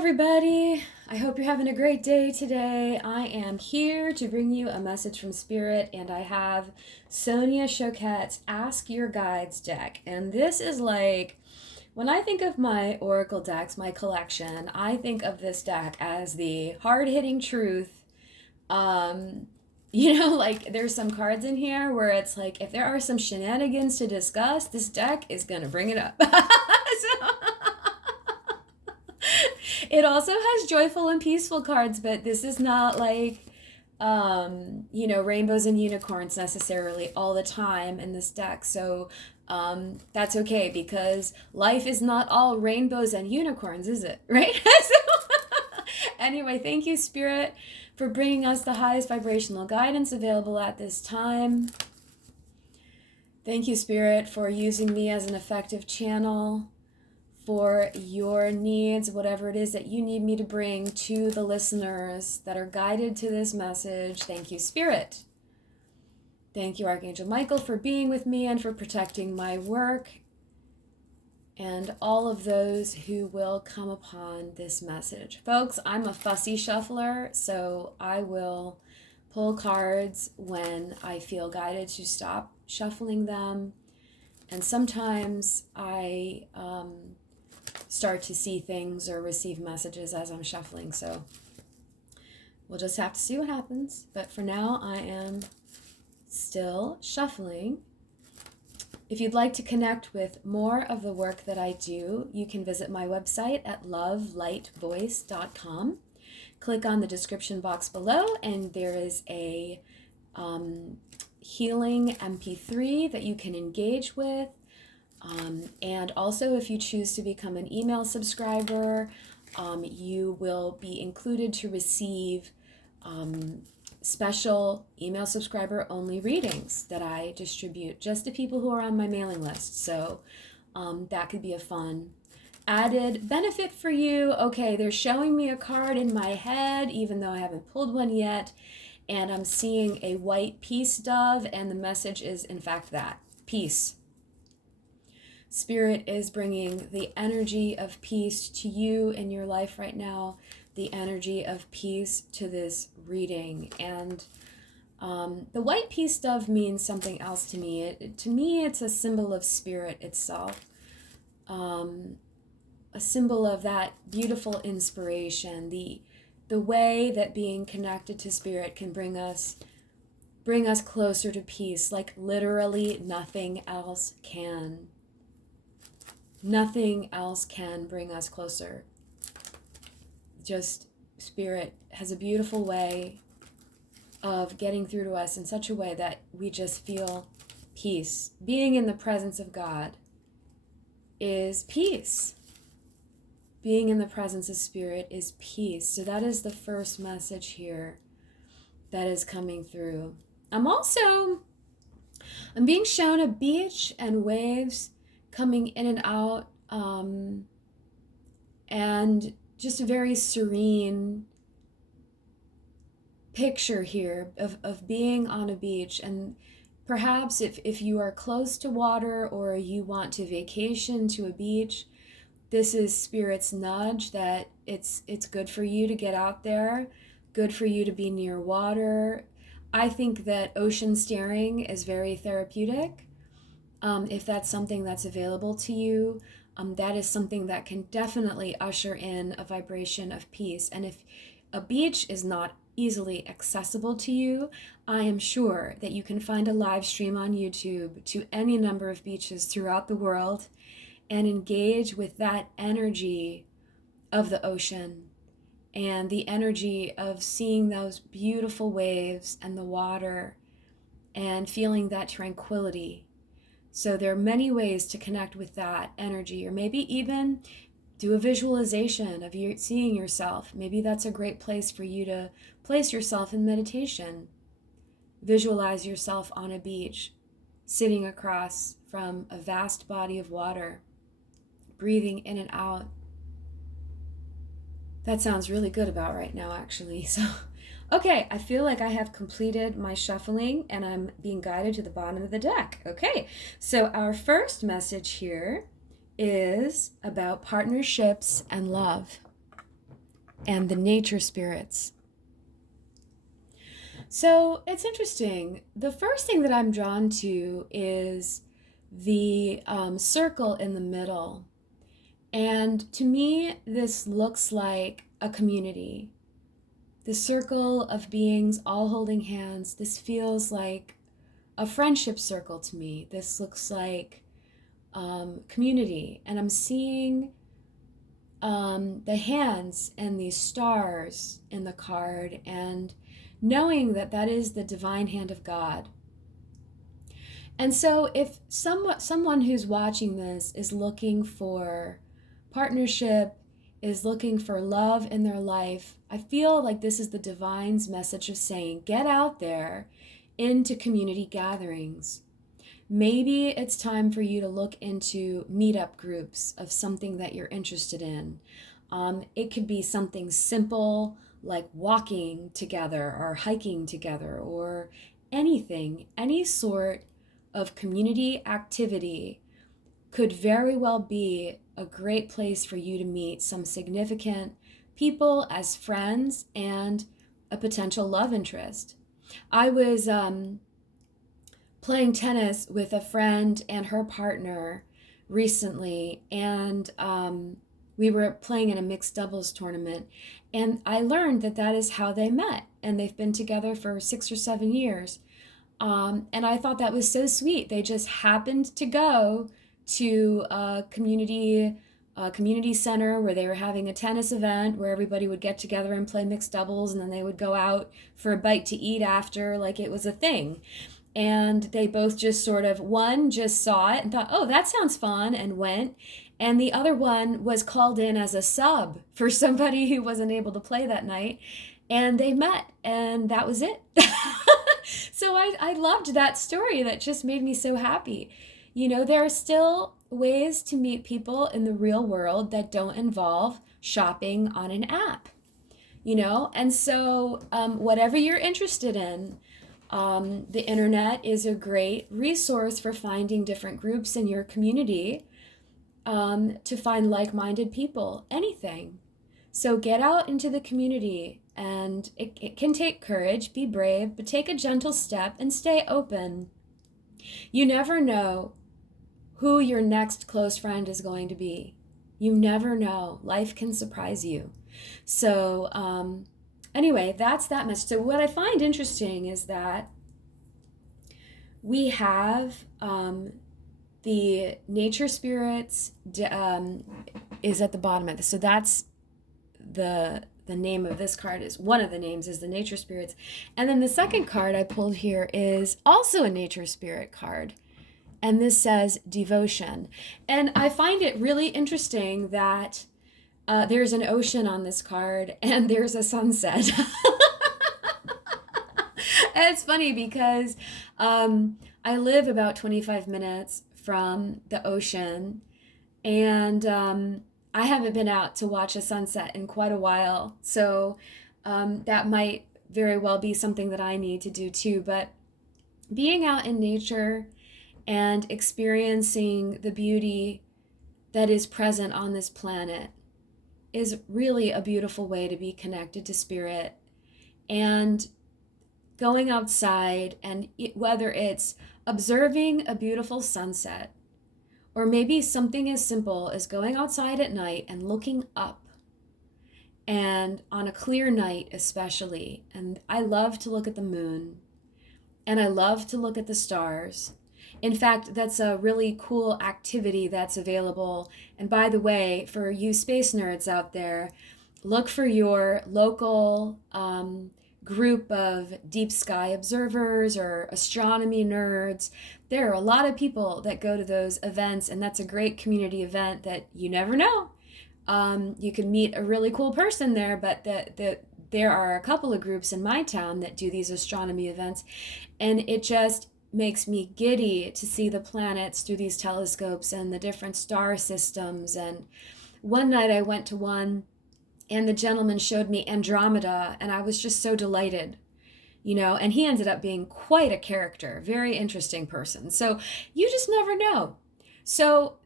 everybody. I hope you're having a great day today. I am here to bring you a message from Spirit, and I have Sonia Choquette's Ask Your Guides deck. And this is like, when I think of my Oracle decks, my collection, I think of this deck as the hard-hitting truth. Like there's some cards in here where it's like, if there are some shenanigans to discuss, this deck is going to bring it up. So, it also has joyful and peaceful cards, but this is not like, rainbows and unicorns necessarily all the time in this deck. So that's okay because life is not all rainbows and unicorns, is it? Right? Anyway, thank you, Spirit, for bringing us the highest vibrational guidance available at this time. Thank you, Spirit, for using me as an effective channel for your needs, whatever it is that you need me to bring to the listeners that are guided to this message. Thank you, Spirit. Thank you, Archangel Michael, for being with me and for protecting my work and all of those who will come upon this message. Folks, I'm a fussy shuffler, so I will pull cards when I feel guided to stop shuffling them. And sometimes I start to see things or receive messages as I'm shuffling. So we'll just have to see what happens. But for now, I am still shuffling. If you'd like to connect with more of the work that I do, you can visit my website at lovelightvoice.com. Click on the description box below, and there is a healing MP3 that you can engage with. And also, if you choose to become an email subscriber, you will be included to receive special email subscriber only readings that I distribute just to people who are on my mailing list. So that could be a fun added benefit for you. Okay, they're showing me a card in my head, even though I haven't pulled one yet, and I'm seeing a white peace dove, and the message is, in fact, that peace. Spirit is bringing the energy of peace to you in your life right now, the energy of peace to this reading. And the white peace dove means something else to me. To me, it's a symbol of Spirit itself, a symbol of that beautiful inspiration, the way that being connected to Spirit can bring us closer to peace, like literally nothing else can. Nothing else can bring us closer. Just Spirit has a beautiful way of getting through to us in such a way that we just feel peace. Being in the presence of God is peace. Being in the presence of Spirit is peace. So that is the first message here that is coming through. I'm being shown a beach and waves coming in and out, and just a very serene picture here of being on a beach. And perhaps if you are close to water or you want to vacation to a beach, this is Spirit's nudge that it's good for you to get out there, good for you to be near water. I think that ocean staring is very therapeutic. If that's something that's available to you, that is something that can definitely usher in a vibration of peace. And if a beach is not easily accessible to you, I am sure that you can find a live stream on YouTube to any number of beaches throughout the world and engage with that energy of the ocean and the energy of seeing those beautiful waves and the water and feeling that tranquility. So there are many ways to connect with that energy, or maybe even do a visualization of you seeing yourself. Maybe that's a great place for you to place yourself in meditation. Visualize yourself on a beach, sitting across from a vast body of water, breathing in and out. That sounds really good about right now, actually. So, okay, I feel like I have completed my shuffling and I'm being guided to the bottom of the deck. Okay, so our first message here is about partnerships and love. and the nature spirits. So it's interesting. The first thing that I'm drawn to is the circle in the middle. And to me, this looks like a community. The circle of beings all holding hands. This feels like a friendship circle to me. This looks like community. And I'm seeing the hands and these stars in the card, and knowing that that is the divine hand of God. And so if someone who's watching this is looking for partnership, is looking for love in their life, I feel like this is the divine's message of saying, get out there into community gatherings. Maybe it's time for you to look into meetup groups of something that you're interested in. It could be something simple like walking together or hiking together, or anything, any sort of community activity could very well be a great place for you to meet some significant people as friends and a potential love interest. I was playing tennis with a friend and her partner recently, and we were playing in a mixed doubles tournament, and I learned that that is how they met, and they've been together for 6 or 7 years. And I thought that was so sweet. They just happened to go to a community center where they were having a tennis event where everybody would get together and play mixed doubles, and then they would go out for a bite to eat after, like it was a thing. And they both just sort of, one just saw it and thought, oh, that sounds fun, and went. And the other one was called in as a sub for somebody who wasn't able to play that night. And they met, and that was it. So I loved that story. That just made me so happy. You know, there are still ways to meet people in the real world that don't involve shopping on an app, you know? And so whatever you're interested in, the internet is a great resource for finding different groups in your community, to find like-minded people, anything. So get out into the community, and it can take courage, be brave, but take a gentle step and stay open. You never know who your next close friend is going to be. You never know. Life can surprise you. So anyway, that's that much. So what I find interesting is that we have the nature spirits is at the bottom of this. So that's the name of this card. Is one of the names is the nature spirits. And then the second card I pulled here is also a nature spirit card. And this says devotion. And I find it really interesting that there's an ocean on this card and there's a sunset. And it's funny because I live about 25 minutes from the ocean, and I haven't been out to watch a sunset in quite a while. So that might very well be something that I need to do too. But being out in nature and experiencing the beauty that is present on this planet is really a beautiful way to be connected to spirit. And going outside, and whether it's observing a beautiful sunset, or maybe something as simple as going outside at night and looking up, and on a clear night especially. And I love to look at the moon, and I love to look at the stars. In fact, that's a really cool activity that's available. And by the way, for you space nerds out there, look for your local group of deep sky observers or astronomy nerds. There are a lot of people that go to those events, and that's a great community event that you never know. You can meet a really cool person there, but there are a couple of groups in my town that do these astronomy events, and it just makes me giddy to see the planets through these telescopes and the different star systems. And one night I went to one, and the gentleman showed me Andromeda, and I was just so delighted, you know, and he ended up being quite a character, very interesting person. So you just never know. So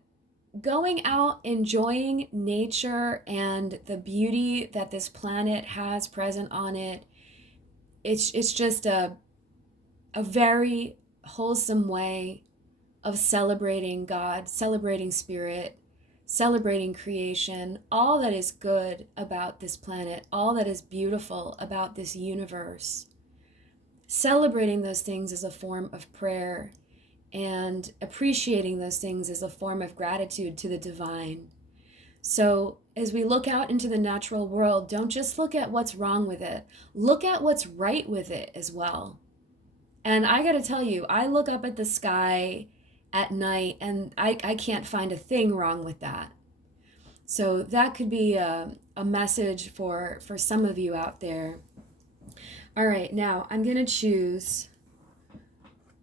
going out, enjoying nature and the beauty that this planet has present on it, it's just a very wholesome way of celebrating God, celebrating spirit, celebrating creation, all that is good about this planet, all that is beautiful about this universe. Celebrating those things is a form of prayer, and appreciating those things is a form of gratitude to the divine. So, as we look out into the natural world, don't just look at what's wrong with it, look at what's right with it as well. And I gotta tell you, I look up at the sky at night and I can't find a thing wrong with that. So that could be a message for some of you out there. All right, now I'm gonna choose.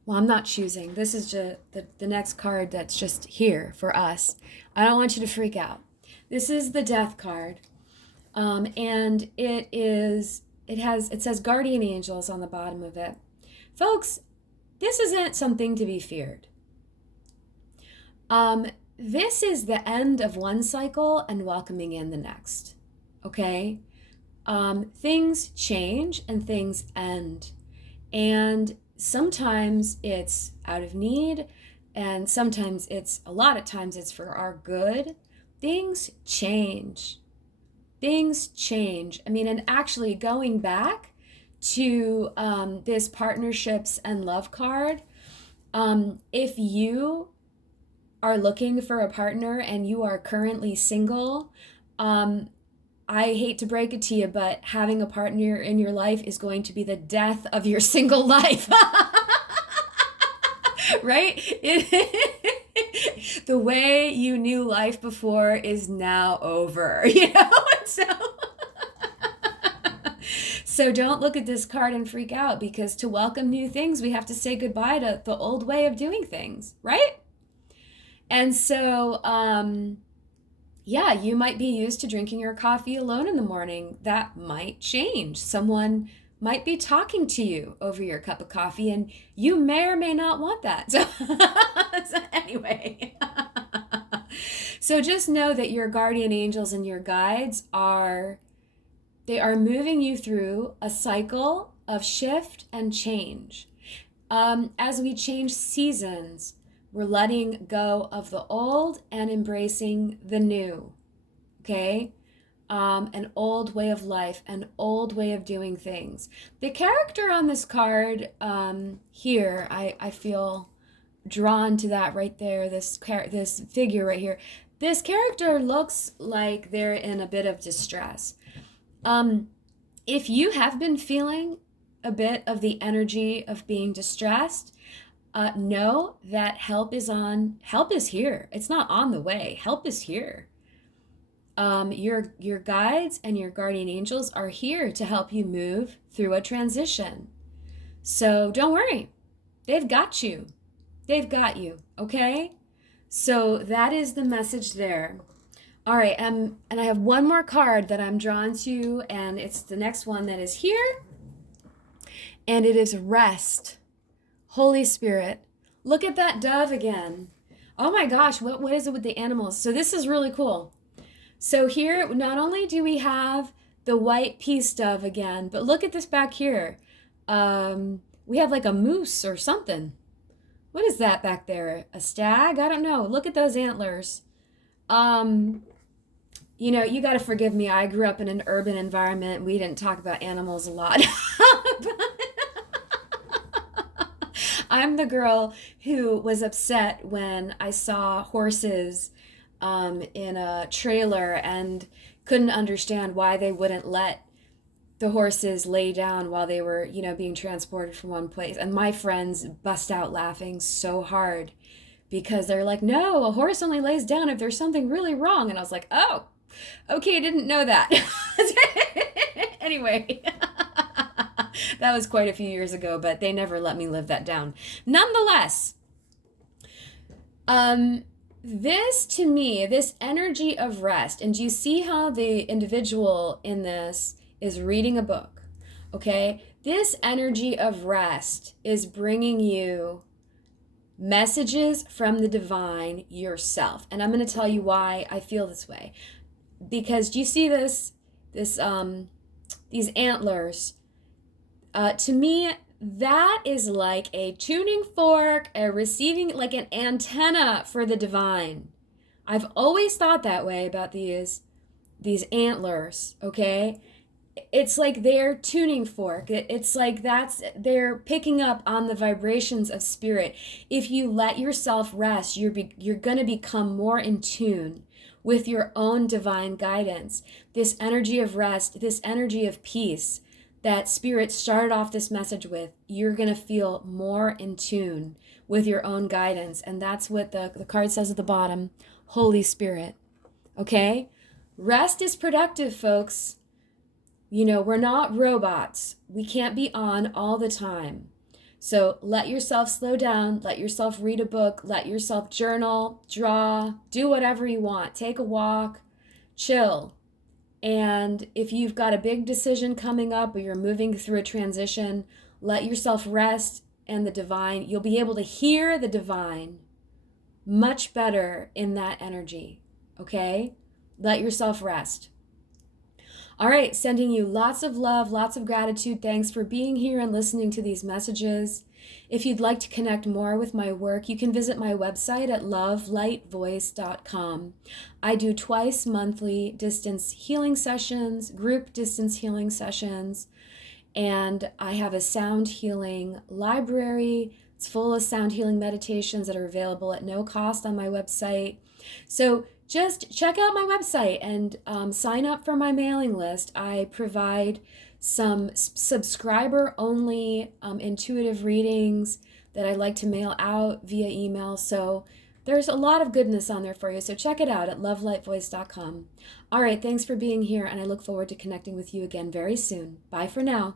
Well, I'm not choosing. This is just the next card that's just here for us. I don't want you to freak out. This is the Death card, and it says Guardian Angels on the bottom of it. Folks, this isn't something to be feared. This is the end of one cycle and welcoming in the next. Okay? Things change and things end. And sometimes it's out of need, and sometimes a lot of times it's for our good. Things change. Things change. I mean, and actually going back to this partnerships and love card, if you are looking for a partner and you are currently single, I hate to break it to you, but having a partner in your life is going to be the death of your single life. Right? The way you knew life before is now over, you know? So don't look at this card and freak out, because to welcome new things, we have to say goodbye to the old way of doing things, right? And so, yeah, you might be used to drinking your coffee alone in the morning. That might change. Someone might be talking to you over your cup of coffee, and you may or may not want that. So anyway, so just know that your guardian angels and your guides are moving you through a cycle of shift and change. As we change seasons, we're letting go of the old and embracing the new, okay? An old way of life, an old way of doing things. The character on this card here, I feel drawn to that right there, this figure right here. This character looks like they're in a bit of distress. If you have been feeling a bit of the energy of being distressed, know that help is here. It's not on the way. Help is here. Your guides and your guardian angels are here to help you move through a transition. So don't worry. They've got you. They've got you, okay? So that is the message there. All right, and I have one more card that I'm drawn to, and it's the next one that is here. And it is Rest. Holy Spirit. Look at that dove again. Oh my gosh, what is it with the animals? So this is really cool. So here, not only do we have the white peace dove again, but look at this back here. We have like a moose or something. What is that back there? A stag? I don't know. Look at those antlers. You know, you got to forgive me. I grew up in an urban environment. We didn't talk about animals a lot. I'm the girl who was upset when I saw horses in a trailer and couldn't understand why they wouldn't let the horses lay down while they were, you know, being transported from one place. And my friends bust out laughing so hard because they're like, no, a horse only lays down if there's something really wrong. And I was like, oh, okay, I didn't know that. Anyway, that was quite a few years ago, but they never let me live that down. Nonetheless, this to me, this energy of rest, and do you see how the individual in this is reading a book, okay? This energy of rest is bringing you messages from the divine yourself. And I'm going to tell you why I feel this way. Because do you see these antlers? To me, that is like a tuning fork, a receiving, like an antenna for the divine. I've always thought that way about these antlers, okay? It's like their tuning fork. It's like they're picking up on the vibrations of spirit. If you let yourself rest, you're going to become more in tune with your own divine guidance. This energy of rest, this energy of peace that spirit started off this message with, you're going to feel more in tune with your own guidance. And that's what the card says at the bottom, Holy Spirit. Okay? Rest is productive, folks. You know, we're not robots. We can't be on all the time. So let yourself slow down, let yourself read a book, let yourself journal, draw, do whatever you want. Take a walk, chill. And if you've got a big decision coming up or you're moving through a transition, let yourself rest and the divine. You'll be able to hear the divine much better in that energy, okay? Let yourself rest. All right, sending you lots of love, lots of gratitude. Thanks for being here and listening to these messages. If you'd like to connect more with my work, you can visit my website at lovelightvoice.com. I do twice monthly distance healing sessions, group distance healing sessions, and I have a sound healing library. It's full of sound healing meditations that are available at no cost on my website. So just check out my website and sign up for my mailing list. I provide some subscriber-only intuitive readings that I like to mail out via email. So there's a lot of goodness on there for you. So check it out at lovelightvoice.com. All right, thanks for being here, and I look forward to connecting with you again very soon. Bye for now.